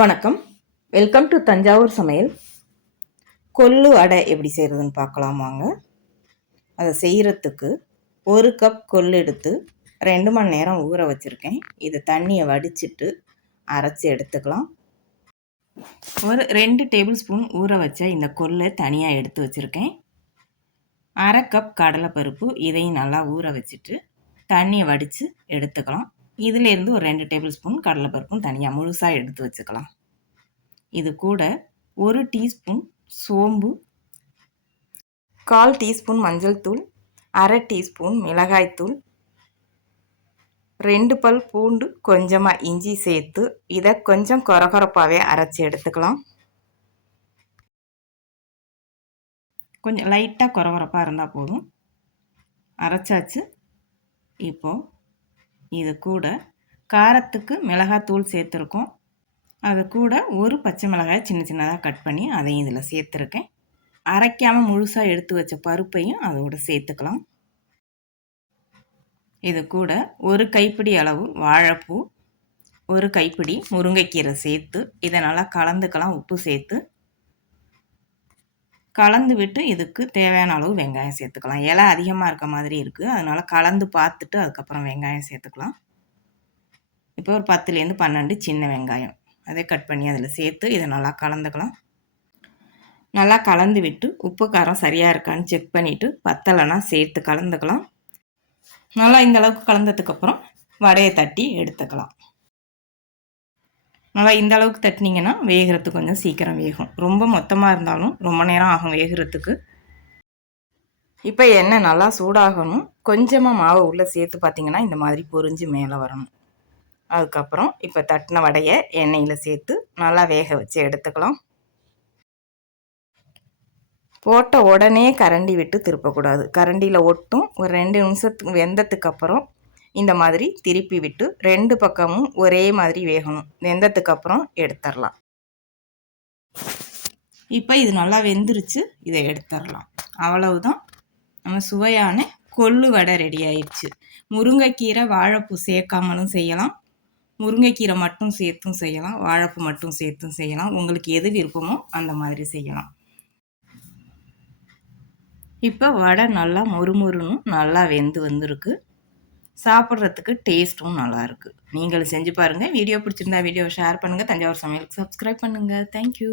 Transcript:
வணக்கம். Welcome to Thanjavur சமையல். கொள்ளு அடை எப்படி செய்கிறதுன்னு பார்க்கலாம் வாங்க. அதை செய்கிறதுக்கு 1 கப் கொள்ளு எடுத்து 2 மணி நேரம் ஊற வச்சுருக்கேன். இதை தண்ணியை வடிச்சிட்டு அரைச்சி எடுத்துக்கலாம். ஒரு 2 டேபிள் ஸ்பூன் ஊற வச்ச இந்த கொள்ளை தனியாக எடுத்து வச்சுருக்கேன். 1/2 கப் கடலைப்பருப்பு, இதையும் நல்லா ஊற வச்சுட்டு தண்ணியை வடித்து எடுத்துக்கலாம். இதிலேருந்து ஒரு 2 டேபிள் ஸ்பூன் கடலைப்பருப்பும் தனியாக முழுசாக எடுத்து வச்சுக்கலாம். இது கூட 1 டீஸ்பூன் சோம்பு, 1/4 டீஸ்பூன் மஞ்சள் தூள், 1/2 டீஸ்பூன் மிளகாய்த்தூள், 2 பல் பூண்டு, கொஞ்சமாக இஞ்சி சேர்த்து இதை கொஞ்சம் கொரகொரப்பாகவே அரைச்சி எடுத்துக்கலாம். கொஞ்சம் லைட்டாக கொரகொரப்பாக இருந்தால் போதும். அரைச்சாச்சு. இப்போது இது கூட காரத்துக்கு மிளகாத்தூள் சேர்த்துருக்கோம். அது கூட ஒரு பச்சை மிளகாய் சின்ன சின்னதாக கட் பண்ணி அதையும் இதில் சேர்த்துருக்கேன். அரைக்காமல் முழுசாக எடுத்து வச்ச பருப்பையும் அதோடு சேர்த்துக்கலாம். இது கூட ஒரு கைப்பிடி அளவு வாழைப்பூ, ஒரு கைப்பிடி முருங்கைக்கீரை சேர்த்து இதை நல்லா கலந்துக்கலாம். உப்பு சேர்த்து கலந்து விட்டு இதுக்கு தேவையான அளவு வெங்காயம் சேர்த்துக்கலாம். இலை அதிகமாக இருக்க மாதிரி இருக்குது, அதனால் கலந்து பார்த்துட்டு அதுக்கப்புறம் வெங்காயம் சேர்த்துக்கலாம். இப்போ ஒரு 10லேருந்து 12 சின்ன வெங்காயம் அதை கட் பண்ணி அதில் சேர்த்து இதை நல்லா கலந்துக்கலாம். நல்லா கலந்து விட்டு உப்பு காரம் சரியாக இருக்கான்னு செக் பண்ணிவிட்டு பத்தலைன்னா சேர்த்து கலந்துக்கலாம். நல்லா இந்த அளவுக்கு கலந்ததுக்கப்புறம் வடையை தட்டி எடுத்துக்கலாம். நல்லா இந்த அளவுக்கு தட்டினீங்கன்னா வேகிறதுக்கு கொஞ்சம் சீக்கிரம் வேகும். ரொம்ப மொத்தமாக இருந்தாலும் ரொம்ப நேரம் ஆகும் வேகிறதுக்கு. இப்போ எண்ணெய் நல்லா சூடாகணும். கொஞ்சமாக மாவை உள்ளே சேர்த்து பார்த்திங்கன்னா இந்த மாதிரி பொரிஞ்சு மேலே வரணும். அதுக்கப்புறம் இப்போ தட்டின வடையை எண்ணெயில் சேர்த்து நல்லா வேக வச்சு எடுத்துக்கலாம். போட்ட உடனே கரண்டி விட்டு திருப்பக்கூடாது. கரண்டியில் ஒட்டும். ஒரு 2 நிமிஷத்துக்கு வெந்ததுக்கு அப்புறம் இந்த மாதிரி திருப்பி விட்டு 2 பக்கமும் ஒரே மாதிரி வேகணும். வெந்ததுக்கு அப்புறம் எடுத்துடலாம். இப்போ இது நல்லா வெந்துருச்சு. இதை எடுத்துடலாம். அவ்வளவுதான், நம்ம சுவையான கொள்ளு வடை ரெடி ஆயிடுச்சு. முருங்கைக்கீரை வாழைப்பூ சேர்க்காமலும் செய்யலாம், முருங்கைக்கீரை மட்டும் சேர்த்தும் செய்யலாம், வாழைப்பூ மட்டும் சேர்த்தும் செய்யலாம். உங்களுக்கு எது விருப்பமோ அந்த மாதிரி செய்யலாம். இப்போ வடை நல்லா மொறுமொறுன்னு நல்லா வெந்து வந்திருக்கு. சாப்பிட்றதுக்கு டேஸ்ட்டும் நல்லாயிருக்கு. நீங்களும் செஞ்சு பாருங்கள். வீடியோ பிடிச்சிருந்தா வீடியோ ஷேர் பண்ணுங்கள். தஞ்சாவூர் சமையலுக்கு சப்ஸ்கிரைப் பண்ணுங்கள். தேங்க்யூ.